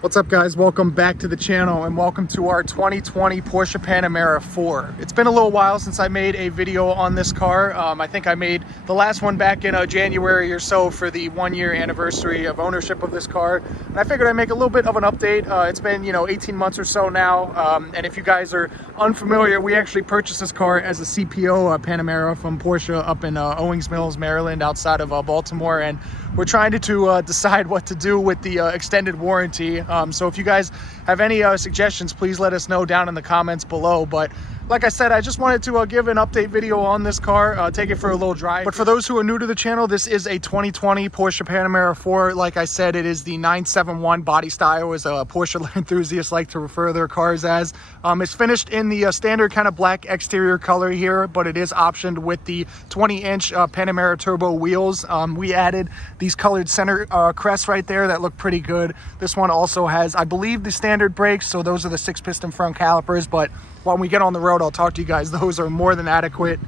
What's up, guys? Welcome back to the channel and welcome to our 2020 Porsche Panamera 4. It's been a little while since I made a video on this car. I think I made the last one back in January or so for the 1-year anniversary of ownership of this car. And I figured I'd make a little bit of an update. It's been, 18 months or so now. And if you guys are unfamiliar, we actually purchased this car as a CPO Panamera from Porsche up in Owings Mills, Maryland, outside of Baltimore. And we're trying to decide what to do with the extended warranty. So if you guys have any suggestions, please let us know down in the comments below. But like I said, I just wanted to give an update video on this car, take it for a little drive. But for those who are new to the channel, this is a 2020 Porsche Panamera 4. Like I said, it is the 971 body style, as Porsche enthusiasts like to refer their cars as. It's finished in the standard kind of black exterior color here, but it is optioned with the 20-inch Panamera turbo wheels. We added these colored center crests right there that look pretty good. This one also has, I believe, the standard brakes, so those are the 6-piston front calipers, but when we get on the road, I'll talk to you guys. Those are more than adequate.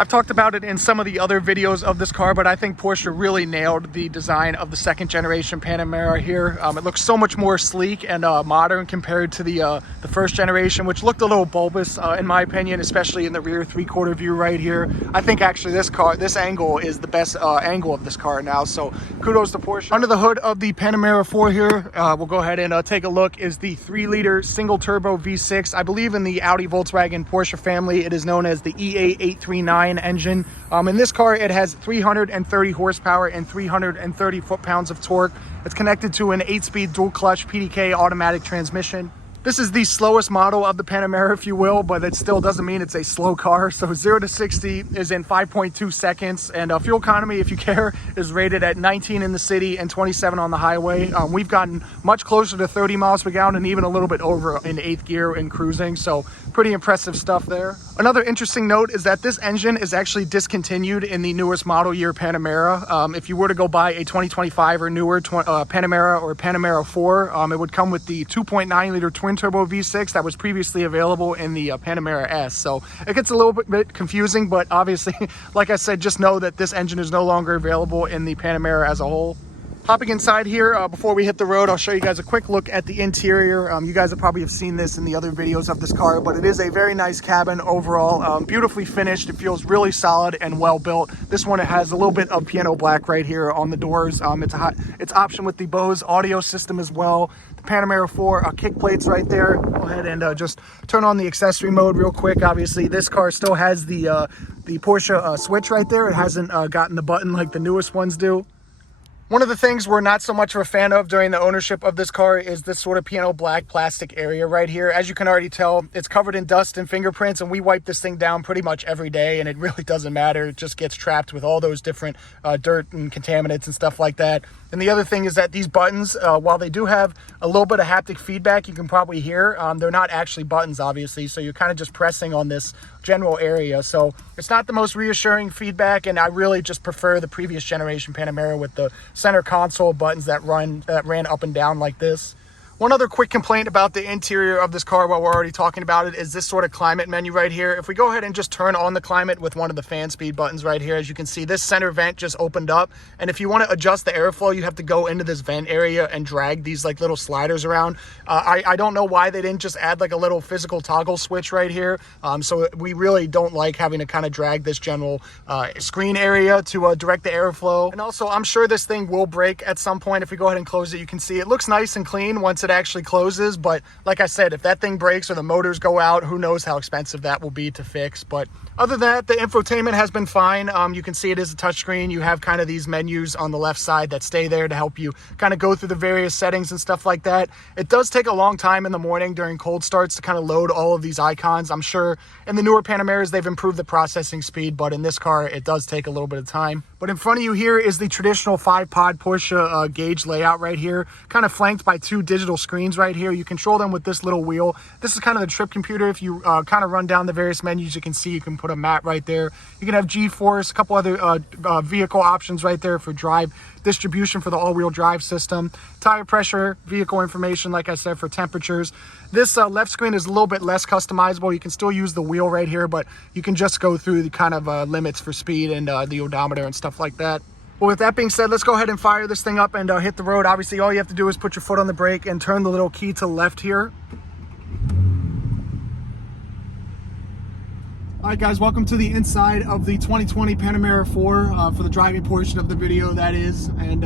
I've talked about it in some of the other videos of this car, but I think Porsche really nailed the design of the second generation Panamera here. It looks so much more sleek and modern compared to the first generation, which looked a little bulbous in my opinion, especially in the rear 3/4 view right here. I think actually this angle is the best angle of this car now, so kudos to Porsche. Under the hood of the Panamera 4 here, we'll go ahead and take a look, is the 3-liter single turbo V6. I believe in the Audi, Volkswagen, Porsche family, it is known as the EA839 engine. In this car, it has 330 horsepower and 330 foot-pounds of torque. It's connected to an 8-speed dual clutch PDK automatic transmission. This is the slowest model of the Panamera, if you will, but it still doesn't mean it's a slow car. So 0 to 60 is in 5.2 seconds, and fuel economy, if you care, is rated at 19 in the city and 27 on the highway. We've gotten much closer to 30 miles per gallon and even a little bit over in 8th gear in cruising, so pretty impressive stuff there. Another interesting note is that this engine is actually discontinued in the newest model year Panamera. If you were to go buy a 2025 or newer Panamera or Panamera 4, it would come with the 2.9-liter twin turbo V6 that was previously available in the Panamera S. So it gets a little bit confusing, but obviously, like I said, just know that this engine is no longer available in the Panamera as a whole. Hopping inside here, before we hit the road, I'll show you guys a quick look at the interior. You guys have probably seen this in the other videos of this car, but it is a very nice cabin overall. Beautifully finished. It feels really solid and well built. This one, it has a little bit of piano black right here on the doors. It's option with the Bose audio system as well. The Panamera 4 kick plates right there. Go ahead and just turn on the accessory mode real quick. Obviously, this car still has the Porsche switch right there. It hasn't gotten the button like the newest ones do. One of the things we're not so much of a fan of during the ownership of this car is this sort of piano black plastic area right here. As you can already tell, it's covered in dust and fingerprints, and we wipe this thing down pretty much every day, and it really doesn't matter. It just gets trapped with all those different dirt and contaminants and stuff like that. And the other thing is that these buttons, while they do have a little bit of haptic feedback, you can probably hear, they're not actually buttons, obviously, so you're kind of just pressing on this general area. So it's not the most reassuring feedback, and I really just prefer the previous generation Panamera with the center console buttons that ran up and down like this. One other quick complaint about the interior of this car while we're already talking about it is this sort of climate menu right here. If we go ahead and just turn on the climate with one of the fan speed buttons right here, as you can see, this center vent just opened up. And if you want to adjust the airflow, you have to go into this vent area and drag these like little sliders around. I don't know why they didn't just add like a little physical toggle switch right here. So we really don't like having to kind of drag this general screen area to direct the airflow. And also, I'm sure this thing will break at some point. If we go ahead and close it, you can see it looks nice and clean once it actually closes, but like I said, if that thing breaks or the motors go out, who knows how expensive that will be to fix. But other than that, the infotainment has been fine. You can see it is a touchscreen. You have kind of these menus on the left side that stay there to help you kind of go through the various settings and stuff like that. It does take a long time in the morning during cold starts to kind of load all of these icons. I'm sure in the newer Panameras they've improved the processing speed, but in this car it does take a little bit of time. But in front of you here is the traditional 5-pod Porsche gauge layout right here, kind of flanked by 2 digital screens right here. You control them with this little wheel. This is kind of the trip computer. If you kind of run down the various menus, you can see you can put a map right there. You can have G-force, a couple other vehicle options right there for drive distribution for the all-wheel drive system, tire pressure, vehicle information, like I said, for temperatures. This left screen is a little bit less customizable. You can still use the wheel right here, but you can just go through the kind of limits for speed and the odometer and stuff like that. Well, with that being said, let's go ahead and fire this thing up and hit the road. Obviously, all you have to do is put your foot on the brake and turn the little key to the left here. All right, guys, welcome to the inside of the 2020 Panamera 4 for the driving portion of the video, that is. And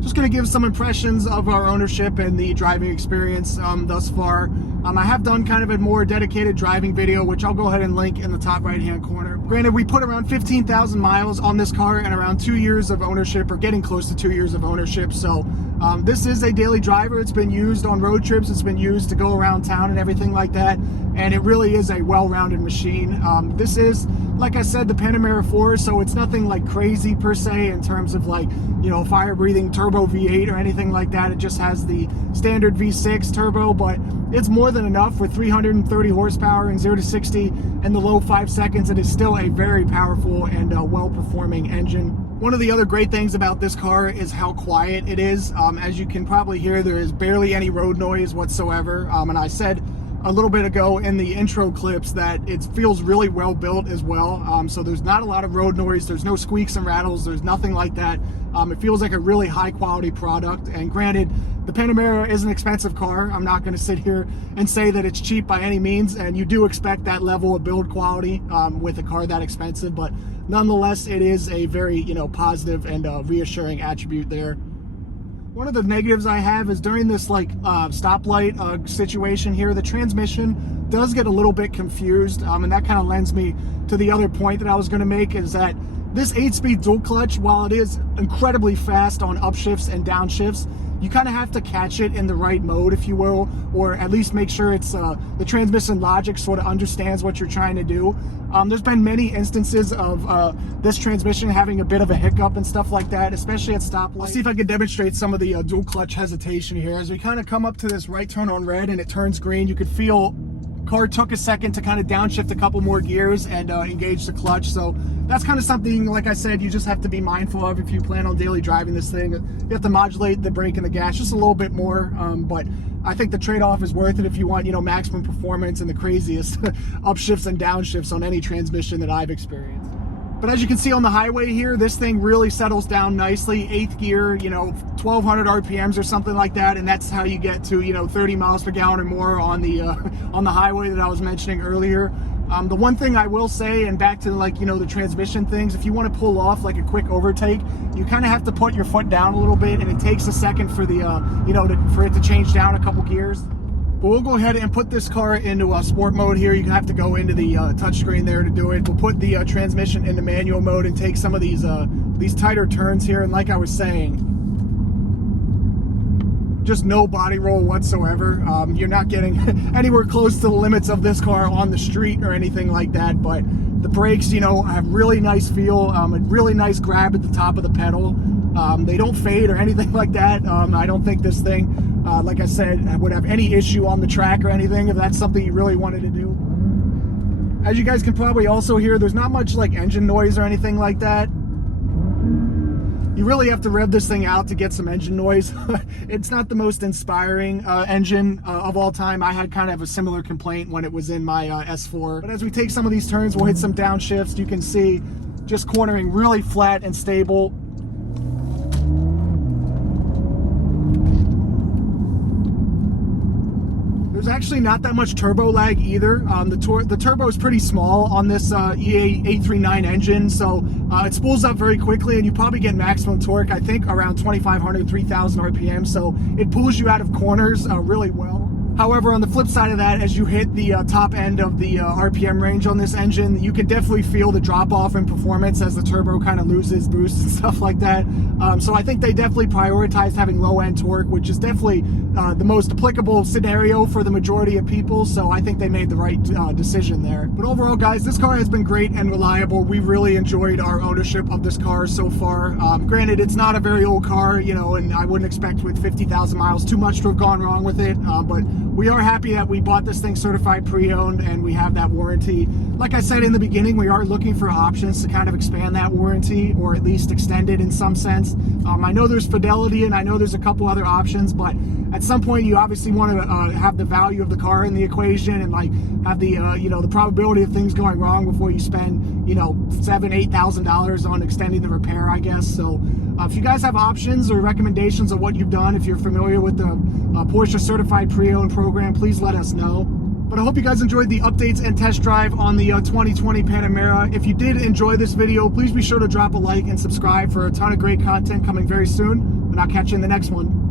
just going to give some impressions of our ownership and the driving experience thus far. I have done kind of a more dedicated driving video, which I'll go ahead and link in the top right-hand corner. Granted, we put around 15,000 miles on this car and around 2 years of ownership, or getting close to 2 years of ownership. So this is a daily driver. It's been used on road trips. It's been used to go around town and everything like that. And it really is a well-rounded machine. This is, like I said, the Panamera 4, so it's nothing like crazy per se in terms of like, you know, fire-breathing turbo V8 or anything like that. It just has the standard V6 turbo, but it's more than enough for 330 horsepower and 0 to 60 in the low 5 seconds. It is still a very powerful and well-performing engine. One of the other great things about this car is how quiet it is. As you can probably hear, there is barely any road noise whatsoever. And I said a little bit ago in the intro clips that it feels really well built as well. So there's not a lot of road noise. There's no squeaks and rattles. There's nothing like that. It feels like a really high quality product. And granted, the Panamera is an expensive car. I'm not going to sit here and say that it's cheap by any means. And you do expect that level of build quality with a car that expensive. But nonetheless, it is a very, you know, positive and reassuring attribute there. One of the negatives I have is during this like stoplight situation here, the transmission does get a little bit confused, and that kind of lends me to the other point that I was going to make, is that this 8-speed dual clutch, while it is incredibly fast on upshifts and downshifts, you kind of have to catch it in the right mode, if you will, or at least make sure it's the transmission logic sort of understands what you're trying to do. There's been many instances of this transmission having a bit of a hiccup and stuff like that, especially at stoplights. Let's see if I can demonstrate some of the dual clutch hesitation here. As we kind of come up to this right turn on red and it turns green, you could feel car took a second to kind of downshift a couple more gears and engage the clutch. So that's kind of something, like I said, you just have to be mindful of if you plan on daily driving this thing. You have to modulate the brake and the gas just a little bit more, but I think the trade-off is worth it if you want, you know, maximum performance and the craziest upshifts and downshifts on any transmission that I've experienced. But as you can see on the highway here, this thing really settles down nicely. 8th gear, you know, 1200 RPMs or something like that, and that's how you get to, you know, 30 miles per gallon or more on the highway that I was mentioning earlier. The one thing I will say, and back to like, you know, the transmission things, if you want to pull off like a quick overtake, you kind of have to put your foot down a little bit, and it takes a second for the, you know, for it to change down a couple gears. But we'll go ahead and put this car into sport mode here. You have to go into the touchscreen there to do it. We'll put the transmission into manual mode and take some of these tighter turns here. And like I was saying, just no body roll whatsoever. You're not getting anywhere close to the limits of this car on the street or anything like that. But the brakes, you know, have really nice feel, a really nice grab at the top of the pedal. They don't fade or anything like that. I don't think this thing, like I said, would have any issue on the track or anything if that's something you really wanted to do. As you guys can probably also hear, there's not much like engine noise or anything like that. You really have to rev this thing out to get some engine noise. It's not the most inspiring engine of all time. I had kind of a similar complaint when it was in my S4. But as we take some of these turns, we'll hit some downshifts. You can see just cornering really flat and stable. There's actually not that much turbo lag either. The turbo is pretty small on this EA839 engine, so it spools up very quickly, and you probably get maximum torque, I think, around 2,500, 3,000 RPM, so it pulls you out of corners really well. However, on the flip side of that, as you hit the top end of the RPM range on this engine, you can definitely feel the drop-off in performance as the turbo kind of loses boost and stuff like that. So I think they definitely prioritized having low-end torque, which is definitely the most applicable scenario for the majority of people, so I think they made the right decision there. But overall, guys, this car has been great and reliable. We've really enjoyed our ownership of this car so far. Granted, it's not a very old car, you know, and I wouldn't expect with 50,000 miles too much to have gone wrong with it, but we are happy that we bought this thing certified pre-owned and we have that warranty. Like I said in the beginning, we are looking for options to kind of expand that warranty or at least extend it in some sense. I know there's fidelity and I know there's a couple other options, but at some point you obviously want to have the value of the car in the equation and like have the you know, the probability of things going wrong before you spend, you know, $7,000–8,000 on extending the repair, I guess. So If you guys have options or recommendations of what you've done, if you're familiar with the Porsche Certified Pre-Owned program, please let us know. But I hope you guys enjoyed the updates and test drive on the 2020 Panamera. If you did enjoy this video, please be sure to drop a like and subscribe for a ton of great content coming very soon. And I'll catch you in the next one.